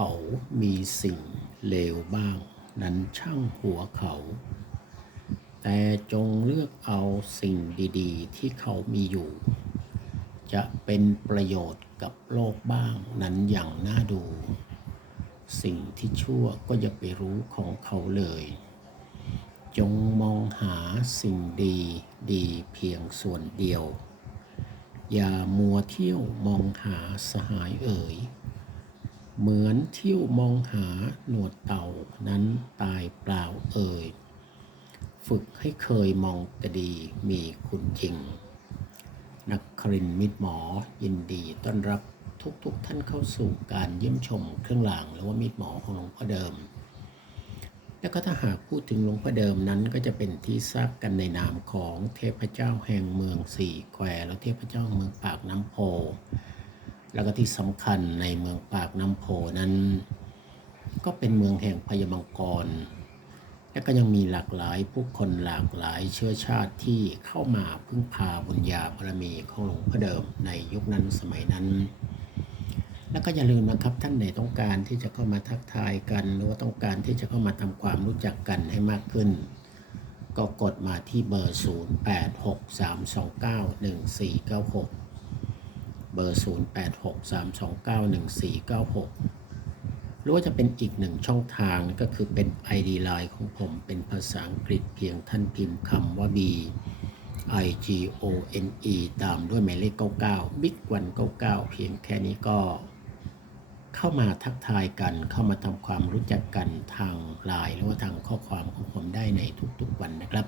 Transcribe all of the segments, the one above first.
เขามีสิ่งเลวบ้าง นั้นช่างหัวเขา แต่จงเลือกเอาสิ่งดีๆ ที่เขามีอยู่ จะเป็นประโยชน์กับโลกบ้างนั้นอย่างน่าดู สิ่งที่ชั่วก็อย่าไปรู้ของเขาเลย จงมองหาสิ่งดีดีเพียงส่วนเดียว อย่ามัวเที่ยวมองหาสหายเอ่ย เหมือนเที่ยวมองหาหนวดเต่านั้นตายเปล่าเอ่ย ฝึกให้เคยมองแต่ดีมีคุณจริง นักครินมิตรหมอยินดีต้อนรับทุกๆทท่านเข้าสู่การเยี่ยมชมเครื่องรางหรือว่ามิตรหมอของหลวงพ่อเดิม แล้วก็ถ้าหากพูดถึงหลวงพ่อเดิมนั้นก็จะเป็นที่ทราบกันในนามของเทพเจ้าแห่งเมืองสี่แควและเทพเจ้าเมืองปากน้ำโพ แล้วก็ที่สำคัญในเมืองปากน้ำโพนั้น ก็เป็นเมืองแห่งพญามังกร และก็ยังมีหลากหลายผู้คนหลากหลายเชื้อชาติที่เข้ามาพึ่งพาบุญญาบารมีของหลวงพ่อเดิมในยุคนั้นสมัยนั้น แล้วก็อย่าลืมนะครับท่านไหนต้องการที่จะเข้ามาทักทายกัน หรือว่าต้องการที่จะเข้ามาทำความรู้จักกันให้มากขึ้น ก็กดมาที่เบอร์ 0863291496เบอร์ 0863291496 หรือว่าจะเป็นอีกหนึ่งช่องทางก็คือเป็น ID Line ของผมเป็นภาษาอังกฤษเพียงท่านพิมพ์คำว่า B I G O N E ตามด้วยหมายเลข 99 Big วัน99 เพียงแค่นี้ก็เข้ามาทักทายกัน เข้ามาทำความรู้จักกันทางไลน์หรือว่าทางข้อความของผมได้ในทุกๆวันนะครับ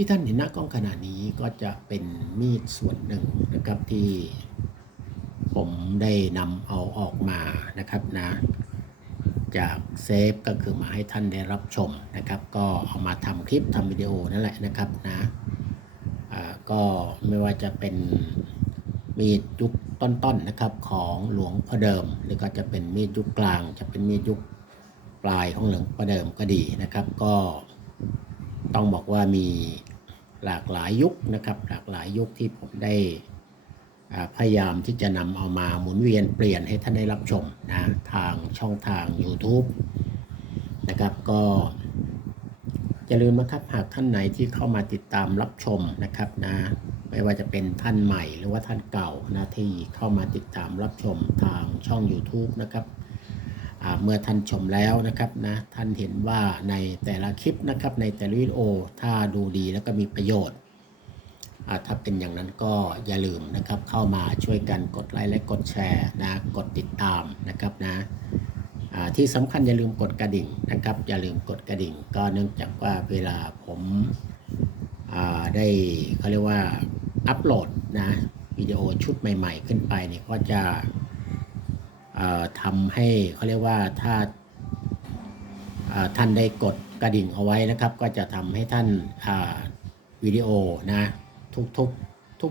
ที่ท่านเห็นหน้ากล้องขณะนี้ก็จะเป็นมีดส่วนหนึ่งนะครับที่ผมได้นำเอาออกมานะครับนะจากเซฟก็คือมาให้ท่านได้รับชมนะครับ ก็เอามาทำคลิปทำวิดีโอนั่นแหละนะครับนะก็ไม่ว่าจะเป็นมีดยุคต้นๆนนะครับของหลวงพ่อเดิม หรือก็จะเป็นมีดยุคกลาง จะเป็นมีดยุคปลายของหลวงพ่อเดิมก็ดีนะครับ ก็ต้องบอกว่ามี หลากหลายยุคนะครับ หลากหลายยุคที่ผมได้พยายามที่จะนำเอามาหมุนเวียนเปลี่ยนให้ท่านได้รับชมนะทางช่องทาง YouTube นะครับก็อย่าลืมนะครับหากท่านไหนที่เข้ามาติดตามรับชมนะครับนะไม่ว่าจะเป็นท่านใหม่หรือว่าท่านเก่านะที่เข้ามาติดตามรับชมทางช่อง YouTube นะครับ เมื่อท่านชมแล้วนะครับนะท่านเห็นว่าในแต่ละคลิปนะครับในแต่ละวิดีโอถ้าดูดีแล้วก็มีประโยชน์ถ้าเป็นอย่างนั้นก็อย่าลืมนะครับเข้ามาช่วยกันกดไลค์และกดแชร์นะกดติดตามนะครับนะที่สำคัญอย่าลืมกดกระดิ่งนะครับ อย่าลืมกดกระดิ่ง ก็เนื่องจากว่าเวลาผมาได้เขาเรียกว่าอัปโหลดนะวิดีโอชุดใหม่ ๆ ขึ้นไปเนี่ยก็จะ ทำให้เขาเรียกว่าถ้าท่านได้กดกระดิ่งเอาไว้นะครับ ก็จะทำให้ท่านาวิดีโอนะทุกทุก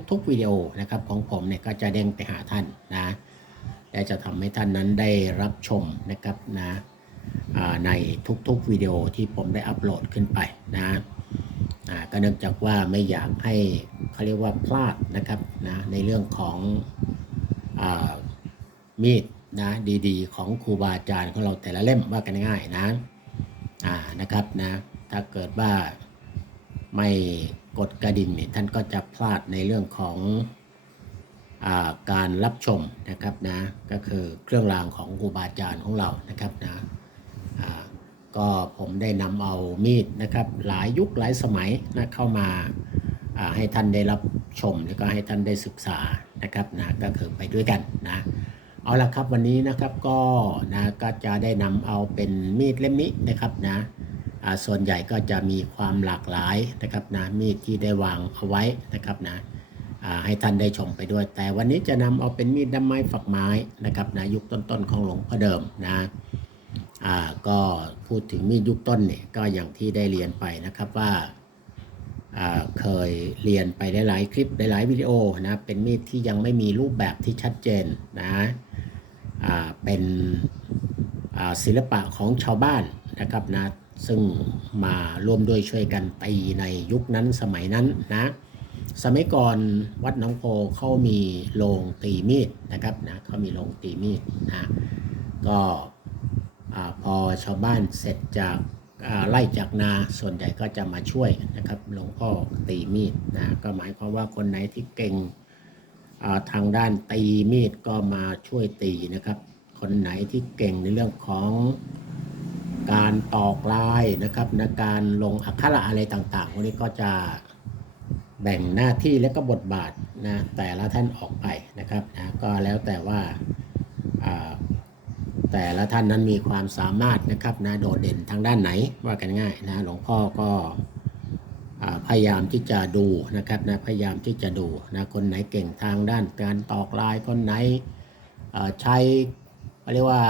ทุกๆวิดีโอนะครับของผมเนี่ยก็จะเด้งไปหาท่านนะและจะทำให้ท่านนั้นได้รับชมนะครับนะในทุกๆวิดีโอที่ผมได้อัปโหลดขึ้นไปนะก็เนื่องจากว่าไม่อยากให้เขาเรียกว่าพลาดนะครับนะในเรื่องของอมีด นะดีๆ ของครูบาอาจารย์ของเราแต่ละเล่มว่ากันง่ายๆนะอ่านะครับนะถ้าเกิดว่าไม่กดกระดิ่งเนี่ยท่านก็จะพลาดในเรื่องของอาการรับชมนะครับนะก็คือเครื่องรางของครูบาอาจารย์ของเรานะครับนะก็ผมได้นำเอามีดนะครับหลายยุคหลายสมัยนะเข้ามาอ่าให้ท่านได้รับชมแล้วก็ให้ท่านได้ศึกษานะครับนะก็คือไปด้วยกันนะ เอาละครับวันนี้นะครับก็นะก็จะได้นำเอาเป็นมีดเล่มนี้นะครับนะอ่าส่วนใหญ่ก็จะมีความหลากหลายนะครับนะมีดที่ได้วางเอาไว้นะครับนะอ่าให้ท่านได้ชมไปด้วย แต่วันนี้จะนำเอาเป็นมีดด้ามไม้ฝักไม้นะครับนะยุคต้นๆของหลวงพ่อเดิมนะอ่าก็พูดถึงมีดยุคต้นเนี่ยก็อย่างที่ได้เรียนไปนะครับว่า เคยเรียนไปหลายๆคลิปหลายๆวิดีโอนะเป็นมีดที่ยังไม่มีรูปแบบที่ชัดเจนนะเป็นศิลปะของชาวบ้านนะครับนะซึ่งมาร่วมด้วยช่วยกันตีในยุคนั้นสมัยนั้นนะสมัยก่อนวัดหนองโพเขามีโรงตีมีดนะครับนะเขามีโรงตีมีดนะก็อพอชาวบ้านเสร็จจาก ไล่จากนาส่วนใหญ่ก็จะมาช่วยนะครับหลวงพ่อตีมีดนะก็หมายความว่าคนไหนที่เก่งทางด้านตีมีดก็มาช่วยตีนะครับ คนไหนที่เก่งในเรื่องของการตอกลายนะครับในการลงอักขระอะไรต่างๆพวกนี้ก็จะแบ่งหน้าที่และก็บทบาทนะแต่ละท่านออกไปนะครับนะก็แล้วแต่ว่า แต่ละท่านนั้นมีความสามารถนะครับนะโดดเด่นทางด้านไหนว่ากันง่ายนะหลวงพ่อก็พยายามที่จะดูนะครับนะพยายามที่จะดูนะคนไหนเก่งทางด้านการตอกลายคนไหนใช้เรียกว่า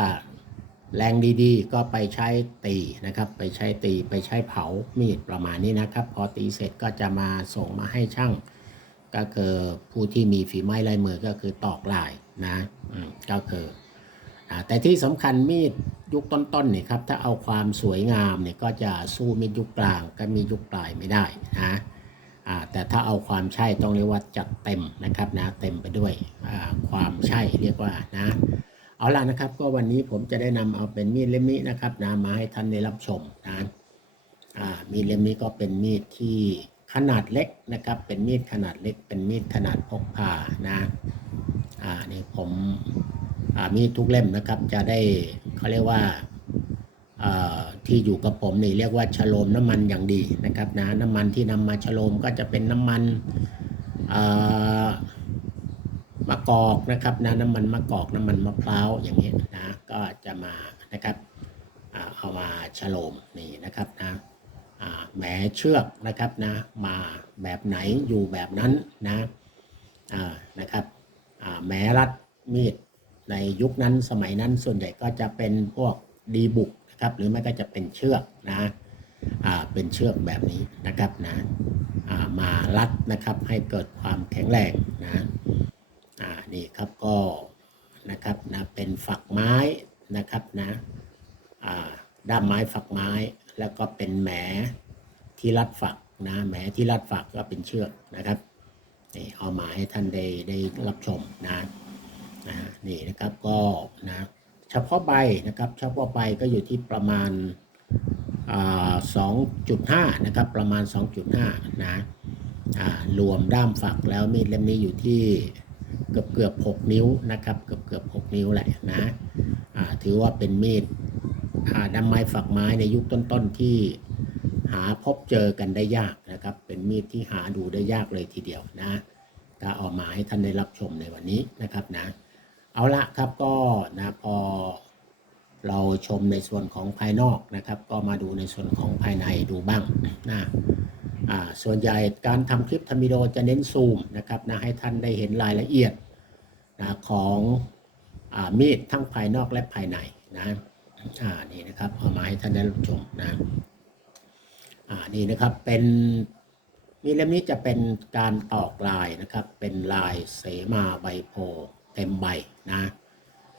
แรงดีๆ ก็ไปใช้ตีนะครับไปใช้ตีไปใช้เผามีดประมาณนี้นะครับ พอตีเสร็จก็จะมาส่งมาให้ช่าง ก็คือผู้ที่มีฝีไม้ลายมือก็คือตอกลายนะก็คือ แต่ที่สำคัญมีดยุคต้นๆเนี่ยครับถ้าเอาความสวยงามเนี่ยก็จะสู้มีดยุคกลางก็มียุคปลายไม่ได้นะแต่ถ้าเอาความใช่ต้องเรียกว่าจัดเต็มนะครับนะเต็มไปด้วยความใช่เรียกว่านะเอาล่ะนะครับก็วันนี้ผมจะได้นำเอาเป็นมีดเล่มนี้นะครับนะมาให้ท่านได้รับชมนะมีดเล่มนี้ก็เป็นมีดที่ขนาดเล็กนะครับ เป็นมีดขนาดเล็ก เป็นมีดขนาดพกพานะอ่านี่ผม มีทุกเล่มนะครับจะได้เขาเรียกว่าที่อยู่กับผมนี่เรียกว่าฉโลมน้ำมันอย่างดีนะครับนะน้ำมันที่นำมาฉโลมก็จะเป็นน้ำมันมะกอกนะครับนะน้ำมันมะกอกน้ำมันมะพร้าวอย่างนี้นะก็จะมานะครับเอามาฉโลมนี่นะครับนะแหมเชือกนะครับนะมาแบบไหนอยู่แบบนั้นนะนะครับแหมรัดมีด ในยุคนั้นสมัยนั้นส่วนใหญ่ก็จะเป็นพวกดีบุกนะครับหรือไม่ก็จะเป็นเชือกนะเป็นเชือกแบบนี้นะครับนะมารัดนะครับให้เกิดความแข็งแรงนะนี่ครับก็นะครับนะเป็นฝักไม้นะครับนะด้ามไม้ฝักไม้แล้วก็เป็นแหมที่รัดฝักนะแหมที่รัดฝักก็เป็นเชือกนะครับนี่เอามาให้ท่านได้ได้รับชมนะ นะนี่นะครับก็นะเฉพาะใบนะครับเฉพาะใบก็อยู่ที่ประมาณสอ่า2.5นะครับประมาณ 2.5นะอ่ารวมด้ามฝักแล้วมีดเล่มนี้อยู่ที่เกือบเกือบ6นิ้วนะครับเกือบเกือบ6นิ้วแหละนะถือว่าเป็นมีดอ่าด้ามไม้ฝักไม้ในยุคต้นๆที่หาพบเจอกันได้ยากนะครับ เป็นมีดที่หาดูได้ยากเลยทีเดียวนะก็เอามาให้ท่านได้รับชมในวันนี้นะครับนะ เอาละครับก็นะพอเราชมในส่วนของภายนอกนะครับ ก็มาดูในส่วนของภายในดูบ้างนะอ่าส่วนใหญ่การทำคลิปทำวิดีโอจะเน้นซูมนะครับนะให้ท่านได้เห็นรายละเอียดนะของอมีดทั้งภายนอกและภายในนะอ่านี่นะครับเอามาให้ท่านได้รับชมนะอ่านี่นะครับเป็นมีดเล่มนี้จะเป็นการตอกลายนะครับเป็นลายเสมาใบโพ เต็มใบนะ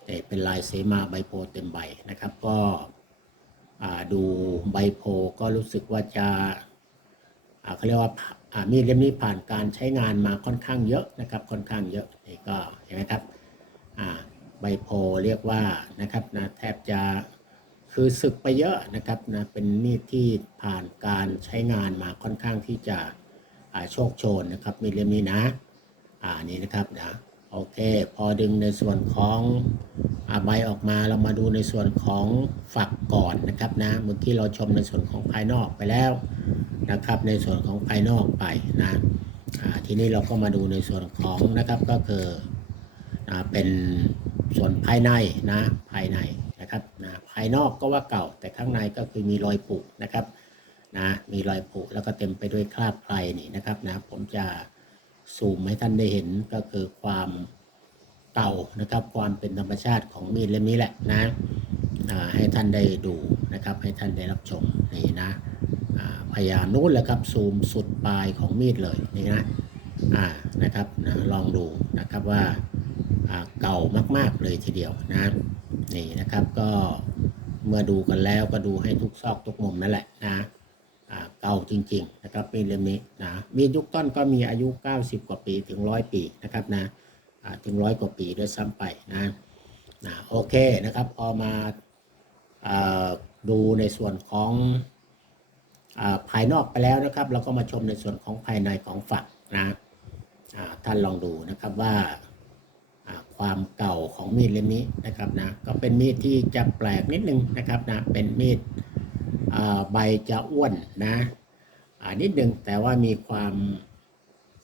เอ่เป็นลายเสมาใบโพเต็มใบนะครับ ก็ดูใบโพก็รู้สึกว่าจะเขาเรียกว่าามีดเล่มนี้ผ่านการใช้งานมาค่อนข้างเยอะนะครับ ค่อนข้างเยอะนี่ก็เห็นไหมครับใบโพเรียกว่านะครับนะแทบจะคือศึกไปเยอะนะครับนะเป็นมีดที่ผ่านการใช้งานมาค่อนข้างที่จะโชคโชนนะครับมีดเล่มนี้นะอ่านี่นะครับนะ โอเค พอดึงในส่วนของอใบออกมาเรามาดูในส่วนของฝักก่อนนะครับนะเมื่อกี้เราชมในส่วนของภายนอกไปแล้วนะครับ ในส่วนของภายนอกไปนะทีนี้เราก็มาดูในส่วนของนะครับก็คือเป็นส่วนภายในนะภายในนะครับนะภายนอกก็ว่าเก่า แต่ข้างในก็คือมีรอยผุนะครับนะมีรอยผุแล้วก็เต็มไปด้วยคราบไพรนี่นะครับนะผมจะ ซูมให้ท่านได้เห็นก็คือความเก่านะครับ ความเป็นธรรมชาติของมีดเล่มนี้แหละนะให้ท่านได้ดูนะครับ ให้ท่านได้รับชมนี่นะพยายามนู้นแหละครับซูมสุดปลายของมีดเลยนี่นะอ่านะครับนะลองดูนะครับว่าเก่ามากๆเลยทีเดียวนะนี่นะครับก็เมื่อดูกันแล้วก็ดูให้ทุกซอกทุกมุมนั่นแหละนะ เก่าจริงๆนะครับมีเล่มนี้นะมีดยุคต้นก็มีอายุ 90 กว่าปีถึงร้อยปีนะครับนะถึงร้อยกว่าปีด้วยซ้ำไปนะนะโอเคนะครับพอมาอดูในส่วนของอภายนอกไปแล้วนะครับ เราก็มาชมในส่วนของภายในของฝักนะท่านลองดูนะครับว่าความเก่าของมีดเล่มนี้นะครับนะก็เป็นมีดที่จะแปลกนิดนึงนะครับนะเป็นมีด ใบจะอ้วนนะนิดนึงแต่ว่ามีความ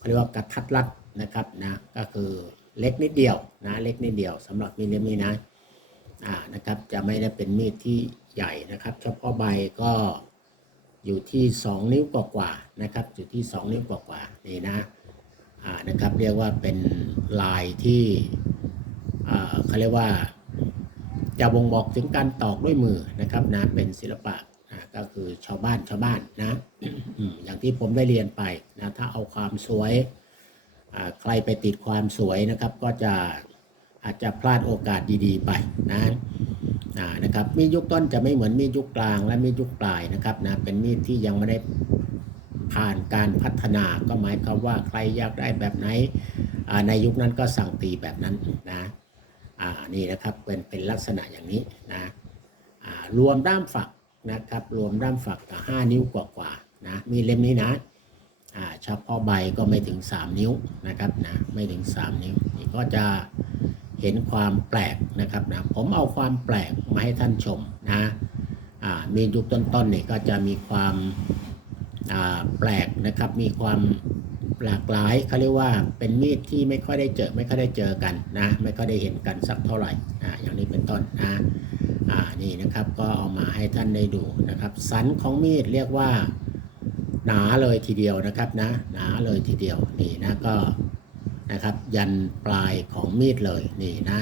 เรียกว่ากระทัดรัดนะครับนะก็คือเล็กนิดเดียวนะเล็กนิดเดียวสำหรับมีดเล่มนี้นะอ่านะครับจะไม่ได้เป็นมีดที่ใหญ่นะครับ เฉพาะใบก็อยู่ที่ 2 นิ้วกว่าๆนะครับอยู่ที่ 2 นิ้วกว่าๆนี่นะอ่านะครับเรียกว่าเป็นลายที่อ่าเขาเรียกว่าจะบ่งบอกถึงการตอกด้วยมือนะครับนะเป็นศิลปะ ก็คือชาวบ้านชาวบ้านนะอย่างที่ผมได้เรียนไปนะถ้าเอาความสวยใครไปติดความสวยนะครับ ก็จะอาจจะพลาดโอกาสดีๆไปนะนะครับมีดยุคต้นจะไม่เหมือนมีดยุคกลางและมีดยุคปลายนะครับนะเป็นมีดที่ยังไม่ได้ผ่านการพัฒนาก็หมายความว่าใครอยากได้แบบไหนในยุคนั้นก็สั่งตีแบบนั้นนะอ่านี่นะครับเป็นเป็นลักษณะอย่างนี้นะรวมด้ามฝัก นะครับ รวมด้ามฝักกับ5นิ้วกว่าๆนะมีเล่มนี้นะอ่าเฉพาะใบก็ไม่ถึง 3 นิ้วนะครับนะไม่ถึง 3 นิ้วนี่ก็จะเห็นความแปลกนะครับนะผมเอาความแปลกมาให้ท่านชมนะอ่ามียุคต้นๆนี่ก็จะมีความอ่าแปลกนะครับ มีความหลากหลายเขาเรียกว่าเป็นมีดที่ไม่ค่อยได้เจอไม่ค่อยได้เจอกันนะ ไม่ค่อยได้เห็นกันสักเท่าไหร่อ่าอย่างนี้เป็นต้นนะ อ่านี่นะครับก็เอามาให้ท่านได้ดูนะครับ สันของมีดเรียกว่า หนาเลยทีเดียวนะครับนะ หนาเลยทีเดียวนี่นะก็นะครับ ยันปลายของมีดเลยนี่นะ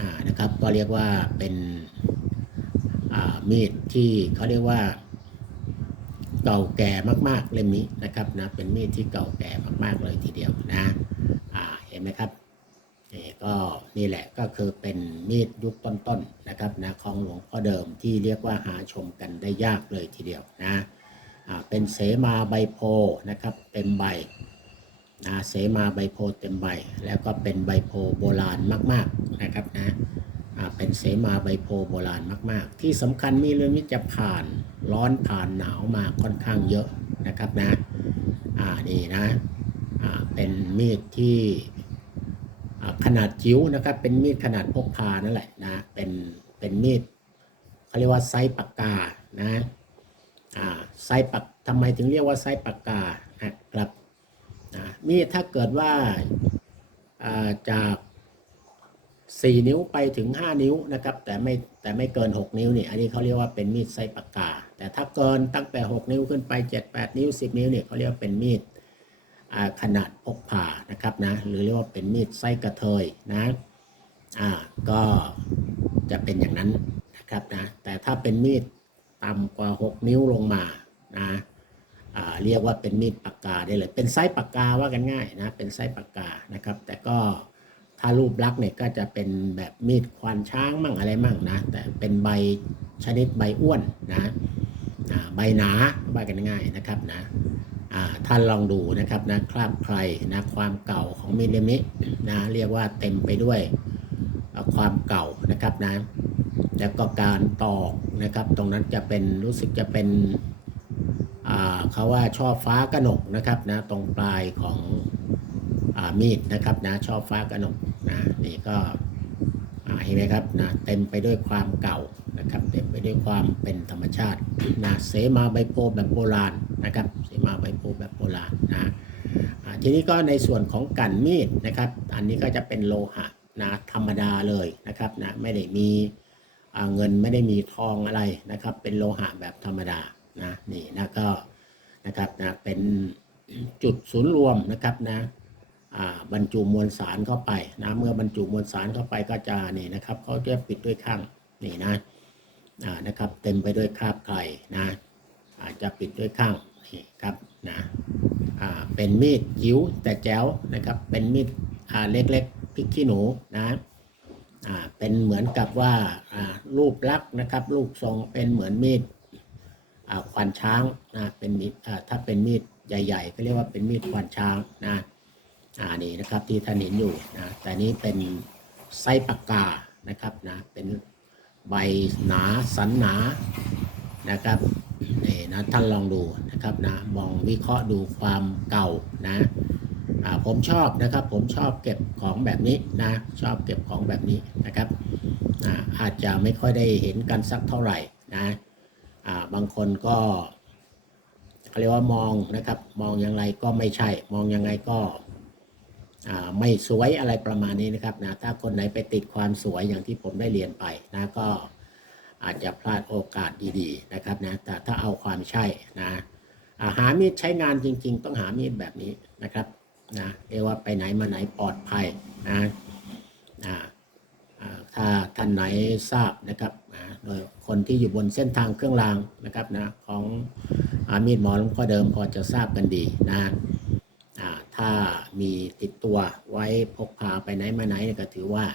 อ่านะครับก็เรียกว่าเป็นอ่ามีดที่เขาเรียกว่าเก่าแก่มากๆเล่มนี้นะครับนะเป็นมีดที่เก่าแก่มากๆเลยทีเดียวนะอ่าเห็นไหมครับ ก็นี่แหละก็คือเป็นมีดยุคต้นๆนะครับนะของหลวงพ่อเดิมที่เรียกว่าหาชมกันได้ยากเลยทีเดียวนะเป็นเสมาใบโพนะครับเต็มใบนะเสมาใบโพเต็มใบ แล้วก็เป็นใบโพโบราณมากๆนะครับนะเป็นเสมาใบโพโบราณมาก ๆ ที่สำคัญมีเรื่องนี้จะผ่านร้อนผ่านหนาวมาค่อนข้างเยอะนะครับนะอ่านี่นะอ่าเป็นมีดที่ ขนาดจิ๋วนะครับเป็นมีดขนาดพกพานั่นแหละนะเป็นเป็นมีดเขาเรียกว่าไซส์ปากกานะอ่าไซส์ปากทำไมถึงเรียกว่าไซส์ปากกานะครับนะมีดถ้าเกิดว่าอ่าจาก 4 นิ้วไปถึง 5 นิ้วนะครับแต่ไม่แต่ไม่เกิน 6 นิ้วนี่อันนี้เขาเรียกว่าเป็นมีดไซส์ปากกา แต่ถ้าเกินตั้งแต่ 6 นิ้วขึ้นไป 7 8 นิ้ว 10 นิ้วเนี่ยเขาเรียกว่าเป็นมีด ขนาดพกพานะครับนะหรือเรียกว่าเป็นมีดไซส์กระเทยนะอ่าก็จะเป็นอย่างนั้นนะครับนะแต่ถ้าเป็นมีดต่ำกว่า 6 นิ้วลงมานะอ่าเรียกว่าเป็นมีดปากกาได้เลย เป็นไซส์ปากกาว่ากันง่ายนะ เป็นไซส์ปากกานะครับ แต่ก็ถ้ารูปลักษณ์เนี่ยก็จะเป็นแบบมีดควานช้างมั่งอะไรมั่งนะ แต่เป็นใบชนิดใบอ้วนนะ ใบหนาว่ากันง่ายนะครับนะ ท่านลองดูนะครับนะคราบใครนะความเก่าของมีดเล่มนี้นะเรียกว่าเต็มไปด้วยความเก่านะครับนะแล้วก็การตอกนะครับตรงนั้นจะเป็นรู้สึกจะเป็นอ่าเขาว่าช่อฟ้ากระหนกนะครับนะตรงปลายของอมีดนะครับนะช่อฟ้ากระหนกนะนี่ก็ เห็นไหมครับนะเต็มไปด้วยความเก่านะครับ เต็มไปด้วยความเป็นธรรมชาตินะเสมาใบโพแบบโบราณนะครับ เสมาใบโพแบบโบราณนะทีนี้ก็ในส่วนของกันมีดนะครับ อันนี้ก็จะเป็นโลหะนะธรรมดาเลยนะครับนะไม่ได้มีเงินไม่ได้มีทองอะไรนะครับ เป็นโลหะแบบธรรมดานะนี่นะก็นะครับนะเป็นจุดศูนย์รวมนะครับนะอ่า บรรจุมวลสารเข้าไปนะเมื่อบรรจุมวลสารเข้าไปก็จะนี่นะครับเขาจะปิดด้วยข้างนี่นะนะครับเต็มไปด้วยคราบไก่นะอาจจะปิดด้วยข้างนี่ครับนะเป็นมีดจิ๋วแต่แจ๋วนะครับเป็นมีดเล็กๆพริกขี้หนูนะเป็นเหมือนกับว่ารูปลักษณ์นะครับรูปทรงเป็นเหมือนมีดควานช้างนะเป็นมีดถ้าเป็นมีดใหญ่ๆก็เรียกว่าเป็นมีดควานช้างนะ อ่านี่นะครับที่ท่านเห็นอยู่นะแต่นี้เป็นไส้ปากกานะครับนะเป็นใบหนาสันหนานะครับนี่นะท่านลองดูนะครับนะมองวิเคราะห์ดูความเก่านะอ่าผมชอบนะครับผมชอบเก็บของแบบนี้นะชอบเก็บของแบบนี้นะครับอ่าอาจจะไม่ค่อยได้เห็นกันสักเท่าไหร่นะอ่าบางคนก็เขาเรียกว่ามองนะครับมองยังไงก็ไม่ใช่ มองยังไงก็ ไม่สวยอะไรประมาณนี้นะครับนะถ้าคนไหนไปติดความสวยอย่างที่ผมได้เรียนไปนะก็อาจจะพลาดโอกาสดีๆนะครับนะแต่ถ้าเอาความใช่นะอาหามีดใช้งานจริง ๆ ต้องหามีดแบบนี้นะครับนะเรียกว่าไปไหนมาไหนปลอดภัยนะอ่าอ่าถ้าท่านไหนทราบนะครับอ่าโดยคนที่อยู่บนเส้นทางเครื่องรางนะครับนะของอามีดหมอหลวงพ่อเดิมพอจะทราบกันดีนะ ถ้ามีติดตัวไว้พกพาไปไหนมาไหนก็ถือว่า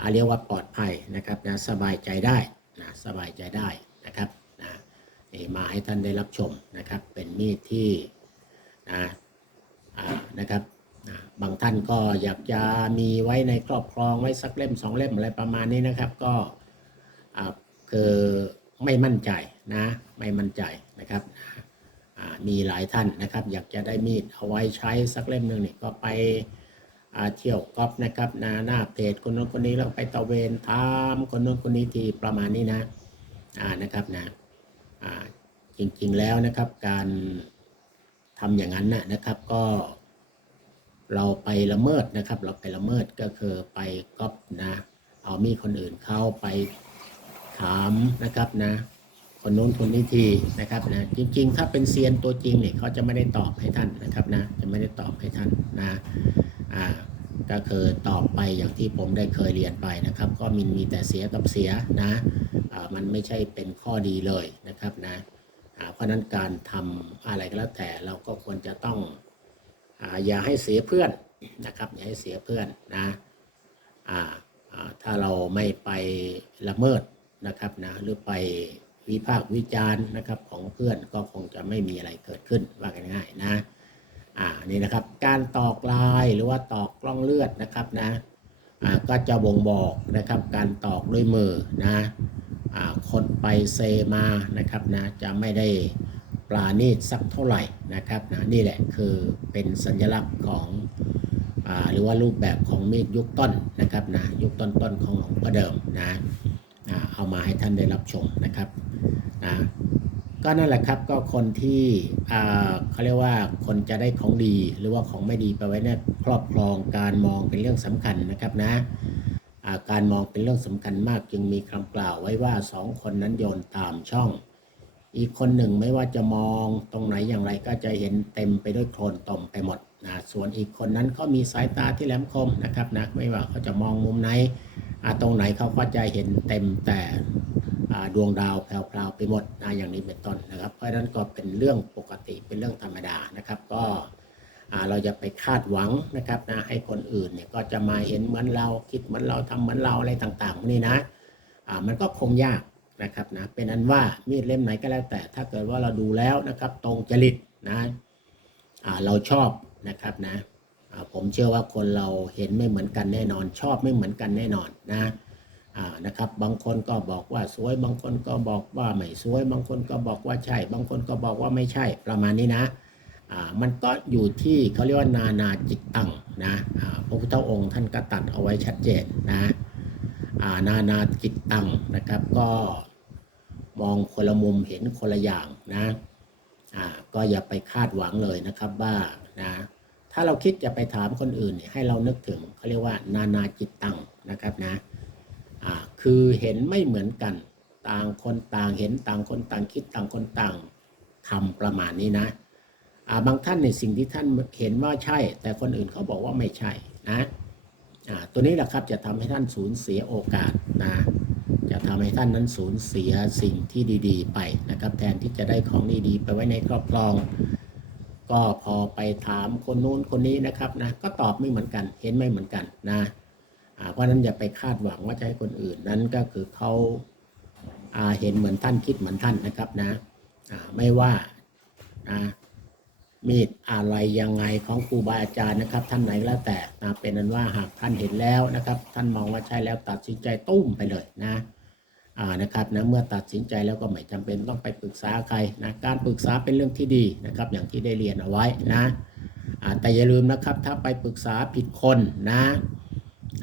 อาเรียกว่าปลอดภัยนะครับนะสบายใจได้นะสบายใจได้นะครับนะนี่มาให้ท่านได้รับชมนะครับ เป็นมีดที่นะนะครับนะบางท่านก็อยากจะมีไว้ในครอบครองไว้สักเล่มสองเล่มอะไรประมาณนี้นะครับ ก็คือไม่มั่นใจนะไม่มั่นใจนะครับอ่า มีหลายท่านนะครับ อยากจะได้มีดเอาไว้ใช้สักเล่มหนึ่งเนี่ยก็ไปเที่ยวก๊อฟนะครับนาหน้าเพจคนนู้นคนนี้แล้วไปตะเวนถามคนนู้นคนนี้ทีประมาณนี้นะอ่านะครับนะอ่าจริงๆแล้วนะครับการทำอย่างนั้นนะนะครับก็เราไปละเมิดนะครับ เราไปละเมิดก็คือไปก๊อปนะ เอามีดคนอื่นเข้าไปถามนะครับนะ คนโน้นคนนี้ทีนะครับนะจริงๆ ถ้าเป็นเซียนตัวจริงเนี่ยเขาจะไม่ได้ตอบให้ท่านนะครับนะจะไม่ได้ตอบให้ท่านนะอ่าก็คือตอบไปอย่างที่ผมได้เคยเรียนไปนะครับ ก็มีมีแต่เสียกับเสียนะอ่ามันไม่ใช่เป็นข้อดีเลยนะครับนะอ่าเพราะนั้นการทำอะไรก็แล้วแต่เราก็ควรจะต้องอ่าอย่าให้เสียเพื่อนนะครับอย่าให้เสียเพื่อนนะอ่าถ้าเราไม่ไปละเมิดนะครับนะหรือไป วิพากษ์วิจารณ์นะครับของเพื่อนก็คงจะไม่มีอะไรเกิดขึ้นว่ากันง่ายนะอ่านี่นะครับการตอกลายหรือว่าตอกกล้องเลือดนะครับนะอ่าก็จะบ่งบอกนะครับการตอกด้วยมือนะอ่าคนไปเซมานะครับนะจะไม่ได้ปราณีตสักเท่าไหร่นะครับนะนี่แหละคือเป็นสัญลักษณ์ของอ่าหรือว่ารูปแบบของมีดยุคต้นนะครับนะยุคต้นๆของหลวงพ่อเดิมนะ เอามาให้ท่านได้รับชมนะครับนะก็นั่นแหละครับก็คนที่เขาเรียกว่าคนจะได้ของดีหรือว่าของไม่ดีไปไว้เนี่ยครอบครองการมองเป็นเรื่องสำคัญนะครับนะาการมองเป็นเรื่องสำคัญมากจึงมีคำกล่าวไว้ว่าสองคนนั้นโยนตามช่อง อีกคนหนึ่งไม่ว่าจะมองตรงไหนอย่างไรก็จะเห็นเต็มไปด้วยโคลนตมไปหมด นะส่วนอีกคนนั้นก็มีสายตาที่แหลมคมนะครับนะไม่ว่าเขาจะมองมุมไหนตรงไหนเขาก็จะเห็นเต็มแต่ดวงดาวแพรวๆไปหมดนะอย่างนี้เป็นต้นนะครับ เพราะฉะนั้นก็เป็นเรื่องปกติเป็นเรื่องธรรมดานะครับ ก็เราจะไปคาดหวังนะครับนะให้คนอื่นเนี่ยก็จะมาเห็นเหมือนเราคิดเหมือนเราทำเหมือนเราอะไรต่างๆพวกนี่นะมันก็คงยากนะครับนะเป็นอันว่ามีดเล่มไหนก็แล้วแต่ถ้าเกิดว่าเราดูแล้วนะครับ ตรงจริตนะ เราชอบนะครับนะผมเชื่อว่าคนเราเห็นไม่เหมือนกันแน่นอน ชอบไม่เหมือนกันแน่นอนนะนะครับบางคนก็บอกว่าสวย บางคนก็บอกว่าไม่สวย บางคนก็บอกว่าใช่ บางคนก็บอกว่าไม่ใช่ประมาณนี้นะมันก็อยู่ที่เขาเรียกว่านานาจิตตังนะพระพุทธองค์ท่านก็ตัดเอาไว้ชัดเจนนะนานาจิตตังนะครับก็มองคนละมุมเห็นคนละอย่างนะ ก็อย่าไปคาดหวังเลยนะครับว่านะถ้าเราคิดจะไปถามคนอื่นให้เรานึกถึงเขาเรียกว่า นานาจิตตังนะครับนะคือเห็นไม่เหมือนกันต่างคนต่างเห็นต่างคนต่างคิดต่างคนต่างทำประมาณนี้นะาบางท่านในสิ่งที่ท่านเห็นว่าใช่ แต่คนอื่นเขาบอกว่าไม่ใช่นะตัวนี้แหละครับจะทำให้ท่านสูญเสียโอกาสนะ จะทำให้ท่านนั้นสูญเสียสิ่งที่ดีๆ ไปนะครับ แทนที่จะได้ของดีๆ ไปไว้ในครอบครอง ก็พอไปถามคนนู้นคนนี้นะครับนะก็ตอบไม่เหมือนกัน เห็นไม่เหมือนกันนะเพราะนั้นอย่าไปคาดหวังว่าจะให้คนอื่นนั้นก็คือเขาาเห็นเหมือนท่านคิดเหมือนท่านนะครับนะไม่ว่านะมีดอะไรยังไงของครูบาอาจารย์นะครับ ท่านไหนก็แล้วแต่นะเป็นนั้นว่าหากท่านเห็นแล้วนะครับ ท่านมองว่าใช่แล้วตัดสินใจตุ้มไปเลยนะ นะครับนะเมื่อตัดสินใจแล้วก็ไม่จำเป็นต้องไปปรึกษาใครนะการปรึกษาเป็นเรื่องที่ดีนะครับอย่างที่ได้เรียนเอาไว้นะแต่อย่าลืมนะครับถ้าไปปรึกษาผิดคนนะ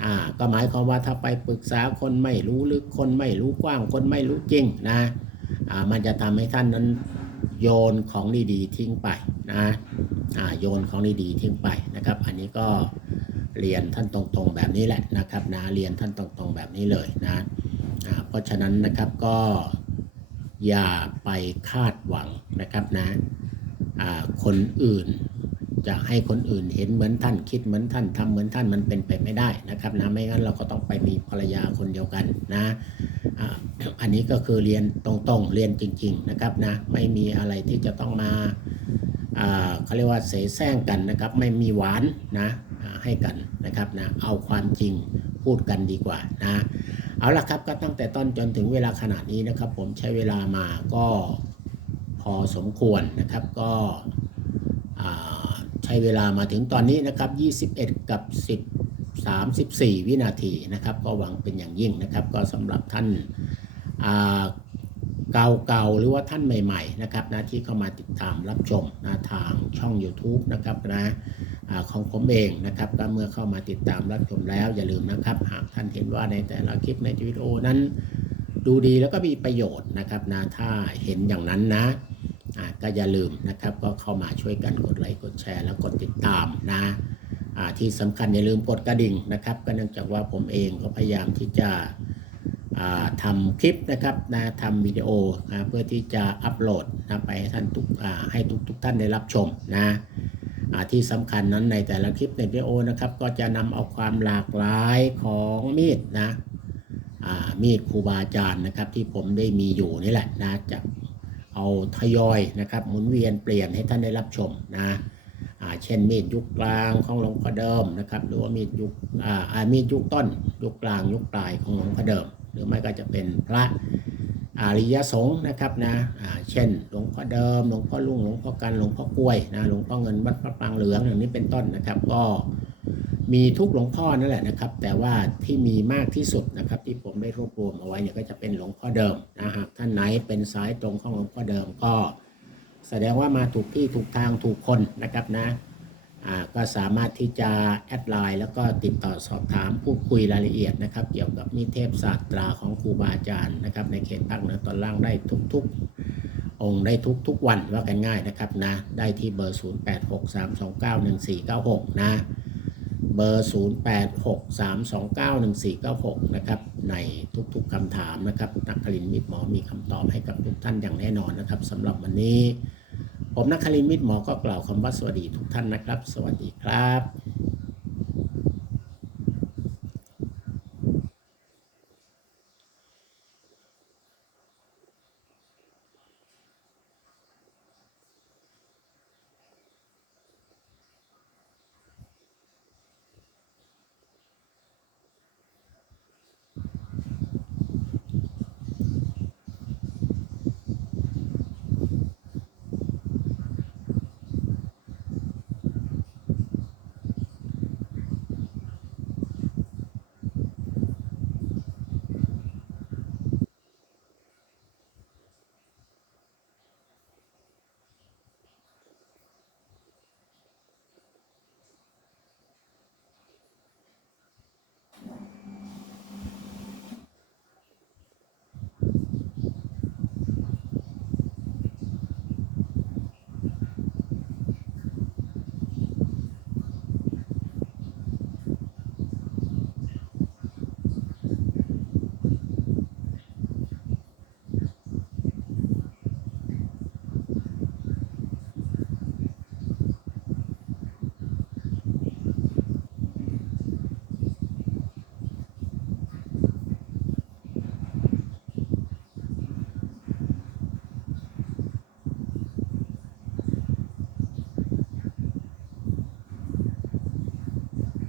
อ่าก็หมายความว่าถ้าไปปรึกษาคนไม่รู้ลึกคนไม่รู้กว้างคนไม่รู้จริงนะอ่ามันจะทำให้ท่านนั้นโยนของดีๆทิ้งไปนะอ่าโยนของดีๆทิ้งไปนะครับ อันนี้ก็เรียนท่านตรงๆแบบนี้แหละนะครับนะเรียนท่านตรงๆแบบนี้เลยนะ เพราะฉะนั้นนะครับก็อย่าไปคาดหวังนะครับนะคนอื่นจะให้คนอื่นเห็นเหมือนท่านคิดเหมือนท่านทำเหมือนท่านมันเป็นไปไม่ได้นะครับนะไม่งั้นเราก็ต้องไปมีภรรยาคนเดียวกันนะอันนี้ก็คือเรียนตรงๆเรียนจริง ๆนะครับนะไม่มีอะไรที่จะต้องมาเขาเรียกว่าเสแสร้งกันนะครับไม่มีหวานนะให้กันนะครับนะเอาความจริงพูดกันดีกว่านะ เอาละครับก็ตั้งแต่ต้นจนถึงเวลาขนาดนี้นะครับ ผมใช้เวลามาก็พอสมควรนะครับก็ใช้เวลามาถึงตอนนี้นะครับ 21 กับ 10 34 วินาทีนะครับ ก็หวังเป็นอย่างยิ่งนะครับ ก็สำหรับท่านเก่าๆหรือว่าท่านใหม่ ๆ นะครับนะที่เข้ามาติดตามรับชมนะทางช่อง YouTube นะครับนะ ของผมเองนะครับก็เมื่อเข้ามาติดตามรับชมแล้วอย่าลืมนะครับ หากท่านเห็นว่าในแต่ละคลิปในวิดีโอนั้น ดูดีแล้วก็มีประโยชน์นะครับนะถ้าเห็นอย่างนั้นนะก็อย่าลืมนะครับก็เข้ามาช่วยกันกดไลค์กดแชร์แล้วกดติดตามนะที่สำคัญอย่าลืมกดกระดิ่งนะครับ ก็เนื่องจากว่าผมเองก็พยายามที่จะอ่าทำคลิปนะครับนะทำวิดีโอนะเพื่อที่จะอัปโหลดนะไปให้ท่านทุกให้ทุกทุกท่านได้รับชมนะ ที่สำคัญนั้นในแต่ละคลิปในวิดีโอนะครับก็จะนำเอาความหลากหลายของมีดนะมีดครูบาอาจารย์นะครับ ที่ผมได้มีอยู่นี่แหละนะจะเอาทยอยนะครับหมุนเวียนเปลี่ยนให้ท่านได้รับชมนะเช่นมีดยุคกลางของหลวงพ่อเดิมนะครับหรือว่ามีดยุคมีดยุคต้น ยุคกลางยุคปลายของหลวงพ่อเดิม หรือไม่ก็จะเป็นพระ อริยสงฆ์นะครับนะเช่น หลวงพ่อเดิม หลวงพ่อลุงหลวงพ่อกันหลวงพ่อกล้วยนะหลวงพ่อเงินวัดพระปรางเหลืองอย่างนี้เป็นต้นนะครับ ก็มีทุกหลวงพ่อนั่นแหละนะครับ แต่ว่าที่มีมากที่สุดนะครับ ที่ผมได้รวบรวมเอาไว้เนี่ยก็จะเป็นหลวงพ่อเดิมนะหากท่านไหนเป็นสายตรงของหลวงพ่อเดิมก็ แสดงว่ามาถูกที่ถูกทางถูกคนนะครับนะ ก็สามารถที่จะแอดไลน์แล้วก็ติดต่อสอบถามพูดคุยรายละเอียดนะครับ เกี่ยวกับนิเทศศาสตราของครูบาอาจารย์นะครับ ในเขตภาคเหนือตอนล่างได้ทุกๆ องค์ได้ทุกๆวันว่ากันง่ายนะครับนะ ได้ที่เบอร์ 0863291496 นะ เบอร์ 0863291496 นะครับ ในทุกๆคำถามนะครับนักคลินมิตรหมอมีคำตอบให้กับทุกท่านอย่างแน่นอนนะครับสำหรับวันนี้ ผมนักคลินมิตหมอก็กล่าวคำว่าสวัสดีทุกท่านนะครับ สวัสดีครับ